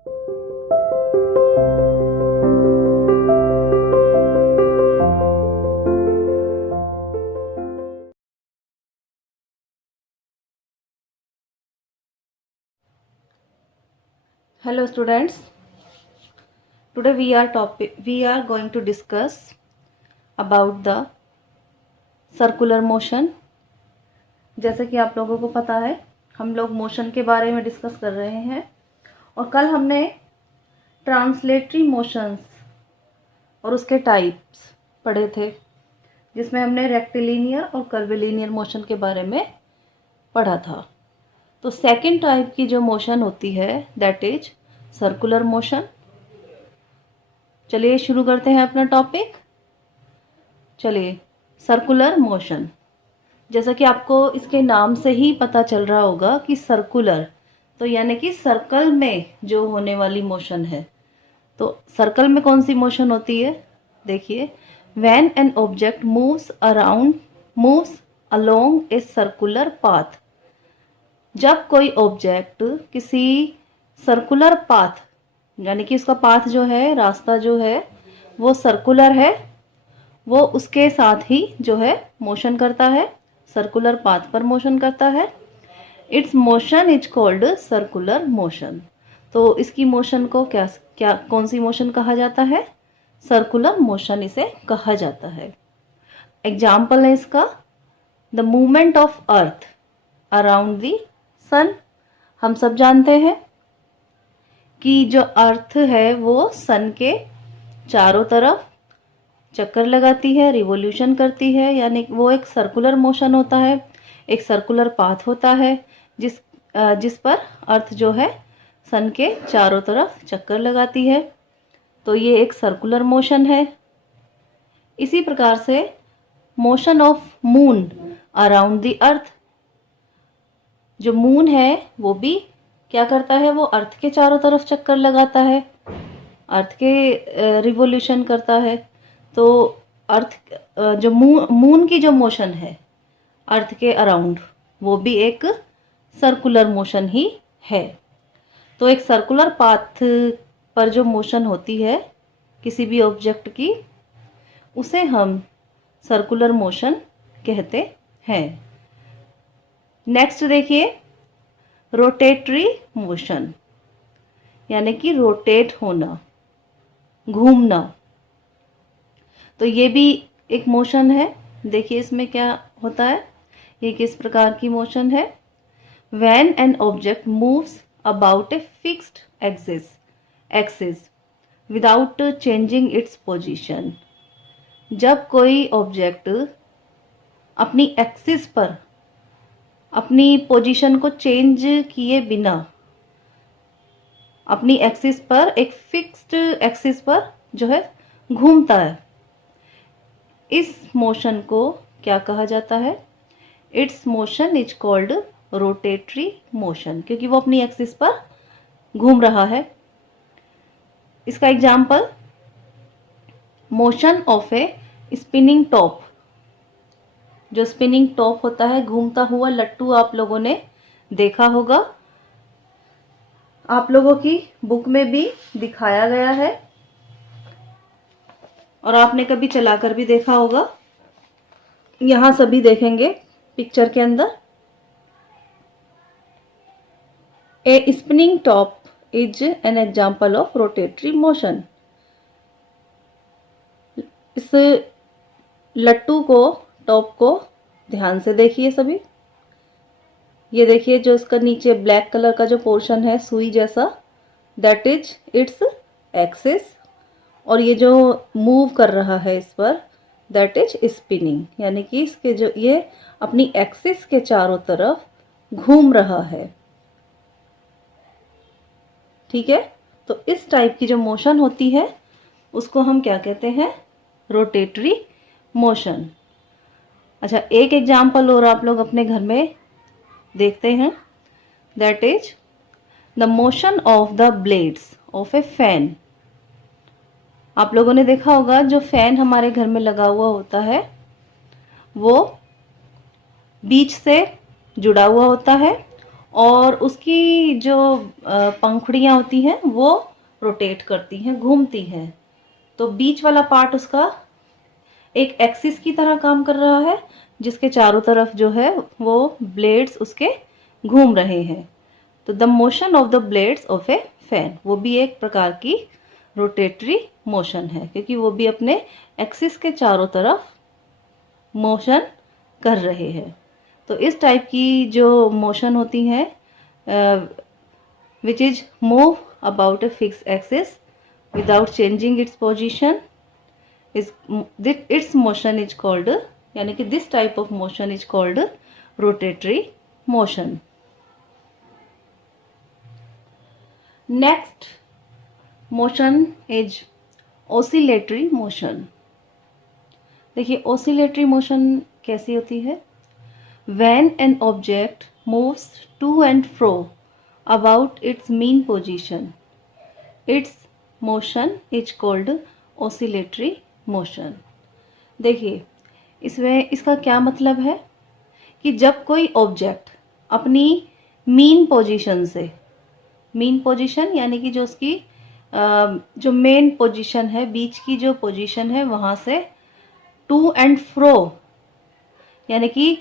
Hello students, today we are going to discuss about the circular motion। जैसे कि आप लोगों को पता है हम लोग मोशन के बारे में डिस्कस कर रहे हैं और कल हमने ट्रांसलेटरी मोशंस और उसके टाइप्स पढ़े थे, जिसमें हमने रेक्टिलिनियर और कर्विलिनियर मोशन के बारे में पढ़ा था। तो सेकंड टाइप की जो मोशन होती है दैट इज सर्कुलर मोशन। चलिए शुरू करते हैं अपना टॉपिक। चलिए, सर्कुलर मोशन, जैसा कि आपको इसके नाम से ही पता चल रहा होगा कि सर्कुलर तो यानी कि सर्कल में जो होने वाली मोशन है। तो सर्कल में कौन सी मोशन होती है? देखिए, when an object moves along a circular path. जब कोई ऑब्जेक्ट किसी सर्कुलर पाथ यानी कि उसका पाथ जो है, रास्ता जो है वो सर्कुलर है, वो उसके साथ ही जो है मोशन करता है, सर्कुलर पाथ पर मोशन करता है। Its motion is called circular motion. तो इसकी मोशन को कौन सी मोशन कहा जाता है? सर्कुलर मोशन इसे कहा जाता है। एग्जाम्पल है इसका, the movement of earth around the sun. हम सब जानते हैं कि जो अर्थ है वो सन के चारों तरफ चक्कर लगाती है, रिवॉल्यूशन करती है, यानी वो एक सर्कुलर मोशन होता है, एक सर्कुलर पाथ होता है जिस पर अर्थ जो है सन के चारों तरफ चक्कर लगाती है। तो ये एक सर्कुलर मोशन है। इसी प्रकार से motion of moon around the earth. जो मून है वो भी क्या करता है? वो अर्थ के चारों तरफ चक्कर लगाता है, अर्थ के रिवॉल्यूशन करता है। तो अर्थ जो मून की जो मोशन है अर्थ के अराउंड, वो भी एक सर्कुलर मोशन ही है। तो एक सर्कुलर पाथ पर जो मोशन होती है किसी भी ऑब्जेक्ट की, उसे हम सर्कुलर मोशन कहते हैं। नेक्स्ट देखिए, रोटेटरी मोशन, यानी कि रोटेट होना, घूमना। तो ये भी एक मोशन है। देखिए इसमें क्या होता है, ये किस प्रकार की मोशन है। When an object moves about a fixed axis without changing its position. जब कोई ऑब्जेक्ट अपनी एक्सिस पर अपनी पोजीशन को चेंज किए बिना अपनी एक्सिस पर, एक फिक्स्ड एक्सिस पर जो है घूमता है, इस मोशन को क्या कहा जाता है? Its motion is called rotatory motion, क्योंकि वो अपनी एक्सिस पर घूम रहा है। इसका example, motion of a spinning top. जो स्पिनिंग टॉप होता है, घूमता हुआ लट्टू, आप लोगों ने देखा होगा, आप लोगों की बुक में भी दिखाया गया है और आपने कभी चलाकर भी देखा होगा। यहां सभी देखेंगे पिक्चर के अंदर। A spinning top is an example of rotatory motion. इस लट्टू को, टॉप को ध्यान से देखिए सभी। ये देखिए, जो इसका नीचे ब्लैक कलर का जो पोर्शन है सुई जैसा, दैट इज इट्स एक्सिस, और ये जो मूव कर रहा है इस पर, दैट इज स्पिनिंग, यानी कि इसके जो ये अपनी एक्सिस के चारों तरफ घूम रहा है। ठीक है, तो इस टाइप की जो मोशन होती है उसको हम क्या कहते हैं? Rotatory motion. अच्छा, एक एग्जाम्पल और आप लोग अपने घर में देखते हैं, that is the motion of the blades of A fan. आप लोगों ने देखा होगा, जो फैन हमारे घर में लगा हुआ होता है वो बीच से जुड़ा हुआ होता है और उसकी जो पंखुड़ियाँ होती हैं वो रोटेट करती हैं, घूमती हैं। तो बीच वाला पार्ट उसका एक एक्सिस की तरह काम कर रहा है, जिसके चारों तरफ जो है वो ब्लेड्स उसके घूम रहे हैं। तो the motion of the blades of A fan, वो भी एक प्रकार की रोटेटरी मोशन है, क्योंकि वो भी अपने एक्सिस के चारों तरफ मोशन कर रहे हैं। तो इस टाइप की जो मोशन होती है which is move about a fix axis without changing its position, is its motion is called, यानी कि this type of motion is called rotatory motion. Next motion is oscillatory motion. देखिए oscillatory motion कैसी होती है? When an object moves to and fro about its mean position, its motion is called oscillatory motion. देखिए इसमें इसका क्या मतलब है कि जब कोई ऑब्जेक्ट अपनी मीन पोजीशन से, मीन पोजीशन यानी कि जो उसकी जो मेन पोजीशन है, बीच की जो पोजीशन है, वहां से टू एंड फ्रो यानी कि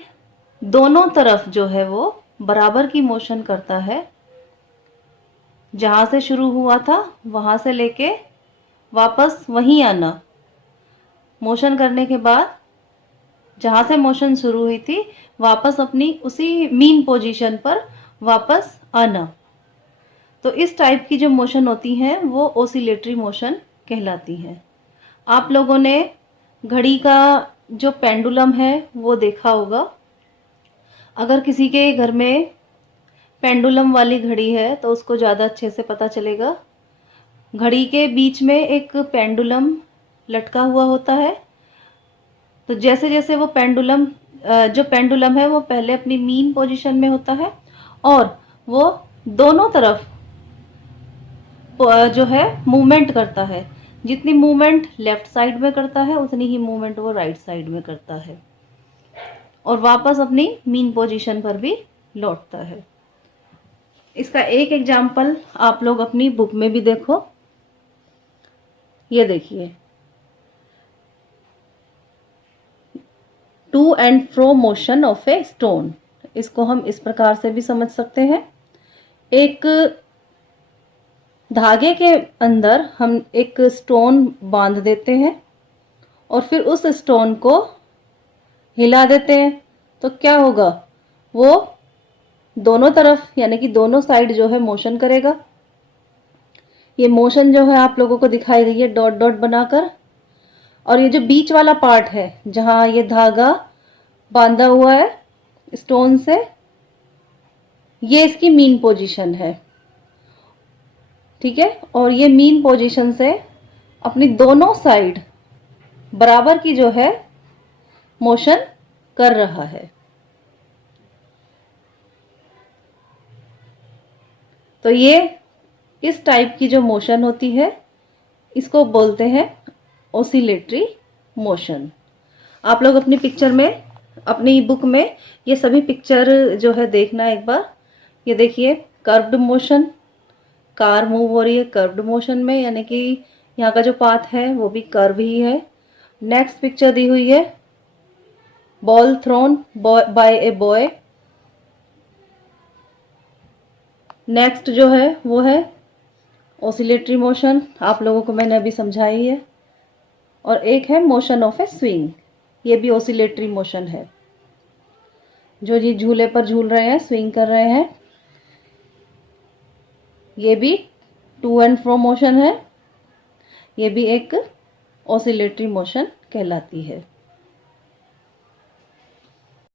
दोनों तरफ जो है वो बराबर की मोशन करता है। जहां से शुरू हुआ था वहां से लेके वापस वहीं आना, मोशन करने के बाद जहां से मोशन शुरू हुई थी वापस अपनी उसी मीन पोजीशन पर वापस आना। तो इस टाइप की जो मोशन होती हैं वो ओसिलेटरी मोशन कहलाती हैं। आप लोगों ने घड़ी का जो पेंडुलम है वो देखा होगा। अगर किसी के घर में पेंडुलम वाली घड़ी है तो उसको ज़्यादा अच्छे से पता चलेगा। घड़ी के बीच में एक पेंडुलम लटका हुआ होता है। तो जैसे जैसे वो पेंडुलम जो पेंडुलम है वो पहले अपनी मीन पोजीशन में होता है और वो दोनों तरफ जो है मूवमेंट करता है। जितनी मूवमेंट लेफ्ट साइड में करता है उतनी ही मूवमेंट वो राइट साइड में करता है और वापस अपनी मीन पोजीशन पर भी लौटता है। इसका एक एग्जाम्पल आप लोग अपनी बुक में भी देखो। ये देखिए, to and fro motion of a stone. इसको हम इस प्रकार से भी समझ सकते हैं। एक धागे के अंदर हम एक स्टोन बांध देते हैं और फिर उस स्टोन को हिला देते हैं तो क्या होगा, वो दोनों तरफ यानी कि दोनों साइड जो है मोशन करेगा। ये मोशन जो है आप लोगों को दिखाई गई है डॉट डॉट बनाकर। और ये जो बीच वाला पार्ट है जहां ये धागा बांधा हुआ है स्टोन से, ये इसकी मीन पोजीशन है, ठीक है। और ये मीन पोजीशन से अपनी दोनों साइड बराबर की जो है मोशन कर रहा है। तो ये इस टाइप की जो मोशन होती है इसको बोलते हैं ओसिलेटरी मोशन। आप लोग अपनी पिक्चर में, अपनी बुक में ये सभी पिक्चर जो है देखना एक बार। ये देखिए कर्व्ड मोशन, कार मूव हो रही है कर्व्ड मोशन में, यानी कि यहाँ का जो पाथ है वो भी कर्व ही है। नेक्स्ट पिक्चर दी हुई है ball thrown by a boy. Next जो है वो है ओसिलेटरी मोशन, आप लोगों को मैंने अभी समझाई है। और एक है मोशन ऑफ ए स्विंग, ये भी ओसिलेटरी मोशन है। जो ये झूले पर झूल रहे हैं, स्विंग कर रहे हैं, ये भी टू एंड फ्रो मोशन है। ये भी एक ओसिलेटरी मोशन कहलाती है।